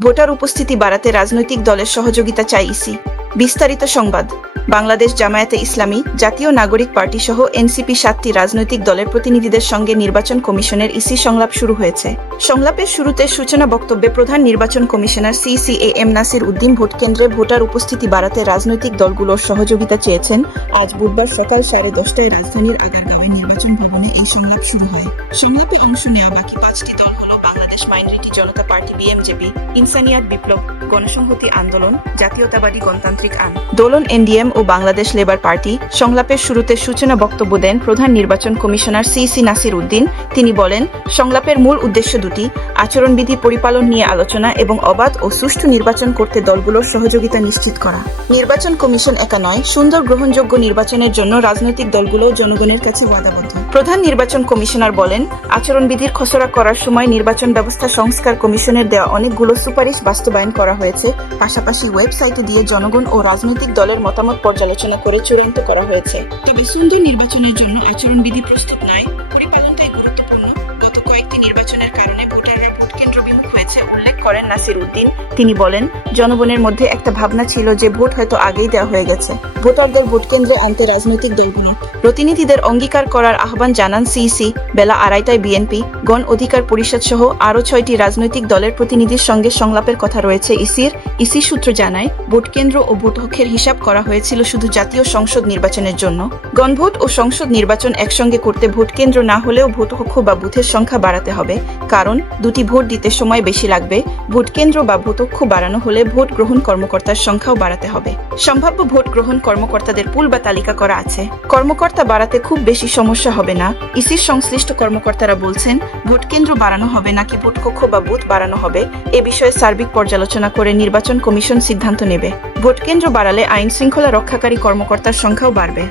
Voter উপস্থিতি বাড়াতে রাজনৈতিক দলের সহযোগিতা চায় ইসি। বিস্তারিত সংবাদ। বাংলাদেশ জামায়াতে ইসলামী, জাতীয় নাগরিক পার্টি সহ এনসিপি সাতটি রাজনৈতিক দলের প্রতিনিধিদের সঙ্গে নির্বাচন কমিশনের ইসি সংলাপ শুরু হয়েছে। সংলাপের শুরুতে সূচনা বক্তব্যে প্রধান নির্বাচন commissioner C C A M Nasir Uddin vote কেন্দ্রে ভোটার উপস্থিতি বাড়াতে রাজনৈতিক দলগুলোর সহযোগিতা চেয়েছেন। আজ বুধবার সকাল সাড়ে দশটায় রাজধানীর আগারগাঁওয়ে নির্বাচন ভবনে এই সংলাপ শুরু হয়। সংলাপে অংশ নেওয়া বাকি পাঁচটি দল হল Bangladesh minority Janata party BMJP, Insaniyat Biplob, Ganosamhati Andolon, Jatiyatabadi Ganatantrik Andolon NDM ও বাংলাদেশ লেবার পার্টি সংলাপের শুরুতে সূচনা বক্তব্য দেন প্রধান নির্বাচন commissioner C C Nasir Uddin. তিনি বলেন, সংলাপের মূল উদ্দেশ্য দুটি, আচরণবিধি পরিপালন নিয়ে আলোচনা এবং অবাধ ও সুষ্ঠু নির্বাচন করতে দলগুলোর সহযোগিতা নিশ্চিত করা। নির্বাচন কমিশন একা নয়, সুন্দর গ্রহণযোগ্য নির্বাচনের জন্য রাজনৈতিক দলগুলো জনগণের কাছে ওয়াদাবদ্ধ। প্রধান নির্বাচন কমিশনার বলেন, আচরণবিধির খসড়া করার সময় নির্বাচন ব্যবস্থা সংস্কার কমিশনের দেওয়া অনেকগুলো সুপারিশ বাস্তবায়ন করা হয়েছে। পাশাপাশি ওয়েবসাইটে দিয়ে জনগণ ও রাজনৈতিক দলের মতামত পর্যালোচনা করে চূড়ান্ত করা হয়েছে। তবে সুন্দর নির্বাচনের জন্য আচরণবিধি প্রস্তুত নয় করেন নাসির উদ্দিন। তিনি বলেন, জনগণের মধ্যে একটা ভাবনা ছিল যে ভোট হয়তো আগেই দেওয়া হয়ে গেছে। ভোটারদের ভোট কেন্দ্রে আনতে রাজনৈতিক দলগুলো। প্রতিনিধিদের অঙ্গীকার করার আহ্বান জানান সিইসি, বেলা আড়াইটায় বিএনপি, গণ অধিকার পরিষদ সহ আরও ছয়টি রাজনৈতিক দলের প্রতিনিধির সঙ্গে সংলাপের কথা রয়েছে ইসির। ইসি সূত্র জানায়, ভোট কেন্দ্র ও ভোট হকের হিসাব করা হয়েছিল শুধু জাতীয় সংসদ নির্বাচনের জন্য। গণভোট ও সংসদ নির্বাচন একসঙ্গে করতে ভোট কেন্দ্র না হলেও ভোট কক্ষ বা বুথের সংখ্যা বাড়াতে হবে। কারণ, দুটি ভোট দিতে সময় বেশি লাগবে। ভোট কেন্দ্র বা ভোটক্ষ বাড়ানো হলে ভোট গ্রহণ কর্মকর্তার সংখ্যাও বাড়াতে হবে। সম্ভাব্য ভোট গ্রহণ কর্মকর্তাদের পুল বা তালিকা করা আছে। কর্মকর্তা বাড়াতে খুব বেশি সমস্যা হবে না। ইসির সংশ্লিষ্ট কর্মকর্তারা বলছেন ভোট কেন্দ্র বাড়ানো হবে নাকি ভোট কক্ষ বা বুথ বাড়ানো হবে, এ বিষয়ে সার্বিক পর্যালোচনা করে নির্বাচন কমিশন সিদ্ধান্ত নেবে। ভোট কেন্দ্র বাড়ালে আইন শৃঙ্খলা রক্ষাকারী কর্মকর্তার সংখ্যাও বাড়বে।